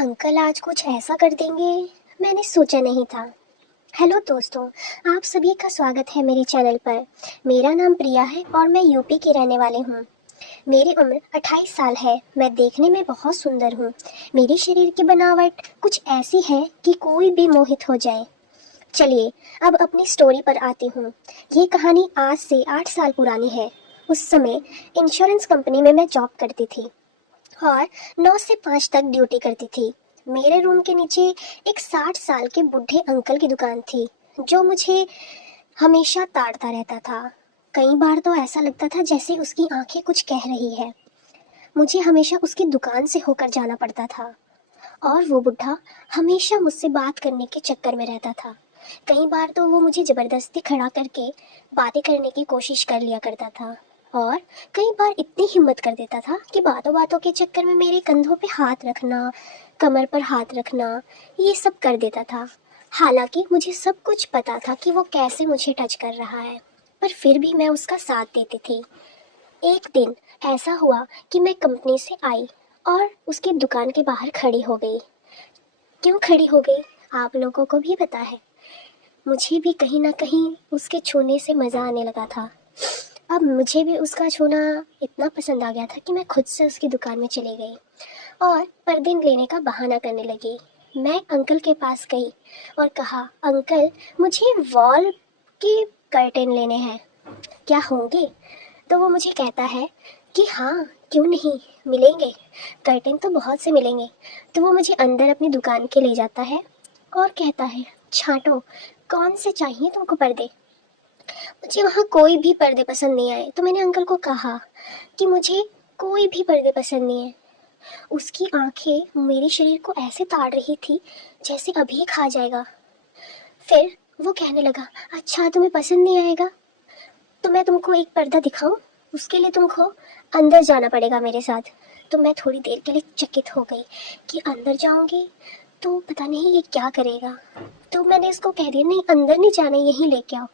Uncle आज कुछ ऐसा कर देंगे मैंने सोचा नहीं था। हेलो दोस्तों, आप सभी का स्वागत है मेरे चैनल पर। मेरा नाम प्रिया है और मैं यूपी की रहने वाली हूँ। मेरी उम्र 28 साल है। मैं देखने में बहुत सुंदर हूँ। मेरी शरीर की बनावट कुछ ऐसी है कि कोई भी मोहित हो जाए। चलिए अब अपनी स्टोरी पर आती हूँ। ये कहानी आज से 8 साल पुरानी है। उस समय इंश्योरेंस कंपनी में मैं जॉब करती थी और 9 से 5 तक ड्यूटी करती थी। मेरे रूम के नीचे एक 60 साल के बूढ़े अंकल की दुकान थी जो मुझे हमेशा ताड़ता रहता था। कई बार तो ऐसा लगता था जैसे उसकी आंखें कुछ कह रही है। मुझे हमेशा उसकी दुकान से होकर जाना पड़ता था और वो बुढ़ा हमेशा मुझसे बात करने के चक्कर में रहता था। कई बार तो वो मुझे ज़बरदस्ती खड़ा करके बातें करने की कोशिश कर लिया करता था और कई बार इतनी हिम्मत कर देता था कि बातों बातों के चक्कर में मेरे कंधों पे हाथ रखना, कमर पर हाथ रखना, ये सब कर देता था। हालांकि मुझे सब कुछ पता था कि वो कैसे मुझे टच कर रहा है, पर फिर भी मैं उसका साथ देती थी। एक दिन ऐसा हुआ कि मैं कंपनी से आई और उसकी दुकान के बाहर खड़ी हो गई। क्यों खड़ी हो गई आप लोगों को भी पता है। मुझे भी कहीं ना कहीं उसके छूने से मज़ा आने लगा था। अब मुझे भी उसका छूना इतना पसंद आ गया था कि मैं खुद से उसकी दुकान में चली गई और पर्दे लेने का बहाना करने लगी। मैं अंकल के पास गई और कहा, अंकल मुझे वॉल के कर्टेन लेने हैं, क्या होंगे? तो वो मुझे कहता है कि हाँ, क्यों नहीं, मिलेंगे, कर्टेन तो बहुत से मिलेंगे। तो वो मुझे अंदर अपनी दुकान के ले जाता है और कहता है, छांटो, कौन से चाहिए तुमको पर्दे? मुझे वहाँ कोई भी पर्दे पसंद नहीं आए तो मैंने अंकल को कहा कि मुझे कोई भी पर्दे पसंद नहीं है। उसकी आंखें मेरे शरीर को ऐसे ताड़ रही थी जैसे अभी खा जाएगा। फिर वो कहने लगा, अच्छा तुम्हें पसंद नहीं आएगा तो मैं तुमको एक पर्दा दिखाऊं, उसके लिए तुमको अंदर जाना पड़ेगा मेरे साथ। तो मैं थोड़ी देर के लिए चकित हो गई कि अंदर जाऊंगी तो पता नहीं ये क्या करेगा। तो मैंने इसको कह दिया, नहीं अंदर नहीं जाना, यहीं लेके आओ।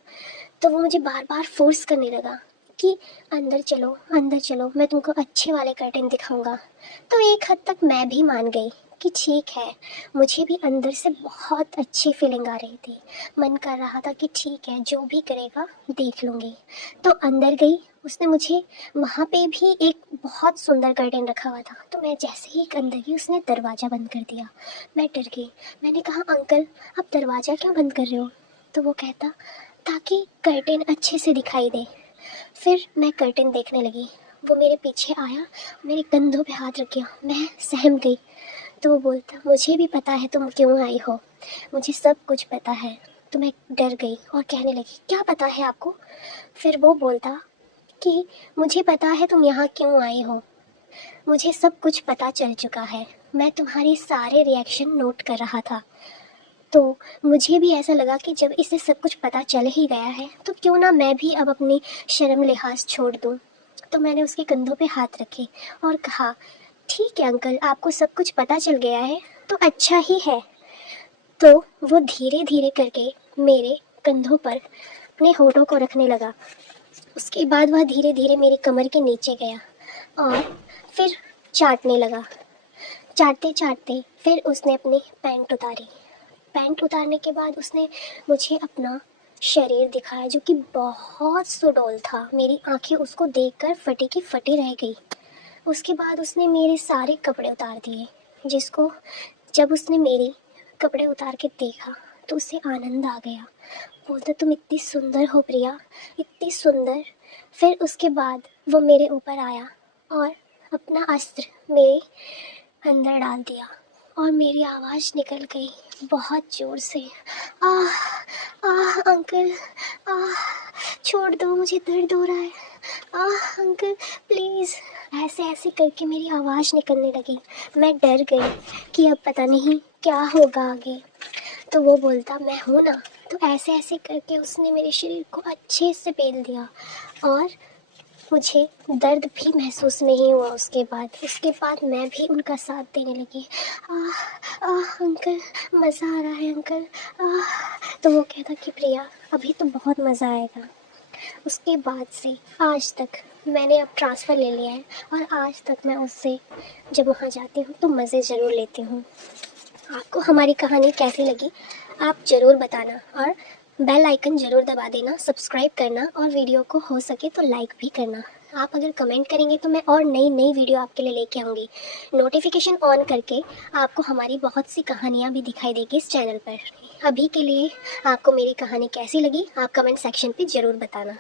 तो वो मुझे बार बार फोर्स करने लगा कि अंदर चलो, अंदर चलो, मैं तुमको अच्छे वाले कर्टेन दिखाऊंगा। तो एक हद तक मैं भी मान गई कि ठीक है। मुझे भी अंदर से बहुत अच्छी फीलिंग आ रही थी। मन कर रहा था कि ठीक है, जो भी करेगा देख लूँगी। तो अंदर गई। उसने मुझे वहाँ पे भी एक बहुत सुंदर कर्टेन रखा हुआ था। तो मैं जैसे ही अंदर गई उसने दरवाज़ा बंद कर दिया। मैं डर गई। मैंने कहा, अंकल आप दरवाज़ा क्यों बंद कर रहे हो? तो वो कहता, ताकि कर्टेन अच्छे से दिखाई दे। फिर मैं कर्टेन देखने लगी। वो मेरे पीछे आया, मेरे कंधों पे हाथ रख गया। मैं सहम गई। तो वो बोलता, मुझे भी पता है तुम क्यों आई हो, मुझे सब कुछ पता है। तो मैं डर गई और कहने लगी, क्या पता है आपको? फिर वो बोलता कि मुझे पता है तुम यहाँ क्यों आई हो, मुझे सब कुछ पता चल चुका है। मैं तुम्हारी सारे रिएक्शन नोट कर रहा था। तो मुझे भी ऐसा लगा कि जब इसे सब कुछ पता चल ही गया है तो क्यों ना मैं भी अब अपनी शर्म लिहाज छोड़ दूँ। तो मैंने उसके कंधों पे हाथ रखे और कहा, ठीक है अंकल, आपको सब कुछ पता चल गया है तो अच्छा ही है। तो वो धीरे धीरे करके मेरे कंधों पर अपने होठों को रखने लगा। उसके बाद वह धीरे धीरे मेरी कमर के नीचे गया और फिर चाटने लगा। चाटते चाटते फिर उसने अपनी पैंट उतारी। पैंट उतारने के बाद उसने मुझे अपना शरीर दिखाया जो कि बहुत सुडौल था। मेरी आंखें उसको देखकर फटी की फटी रह गई। उसके बाद उसने मेरे सारे कपड़े उतार दिए, जिसको जब उसने मेरे कपड़े उतार के देखा तो उसे आनंद आ गया। बोलता, तुम इतनी सुंदर हो प्रिया, इतनी सुंदर। फिर उसके बाद वो मेरे ऊपर आया और अपना अस्त्र मेरे अंदर डाल दिया और मेरी आवाज़ निकल गई बहुत ज़ोर से, आह आह अंकल, आह छोड़ दो, मुझे दर्द हो रहा है, आह अंकल प्लीज़। ऐसे ऐसे करके मेरी आवाज़ निकलने लगी। मैं डर गई कि अब पता नहीं क्या होगा आगे। तो वो बोलता, मैं हूँ ना। तो ऐसे ऐसे करके उसने मेरे शरीर को अच्छे से पेल दिया और मुझे दर्द भी महसूस नहीं हुआ। उसके बाद मैं भी उनका साथ देने लगी। आह आह अंकल, मज़ा आ रहा है अंकल, आह। तो वो कहता कि प्रिया अभी तो बहुत मज़ा आएगा। उसके बाद से आज तक मैंने अब ट्रांसफ़र ले लिया है और आज तक मैं उससे जब वहाँ जाती हूँ तो मज़े ज़रूर लेती हूँ। आपको हमारी कहानी कैसी लगी आप ज़रूर बताना और बेल आइकन ज़रूर दबा देना, सब्सक्राइब करना और वीडियो को हो सके तो लाइक भी करना। आप अगर कमेंट करेंगे तो मैं और नई नई वीडियो आपके लिए लेके आऊँगी। नोटिफिकेशन ऑन करके आपको हमारी बहुत सी कहानियाँ भी दिखाई देगी इस चैनल पर। अभी के लिए आपको मेरी कहानी कैसी लगी आप कमेंट सेक्शन पे ज़रूर बताना।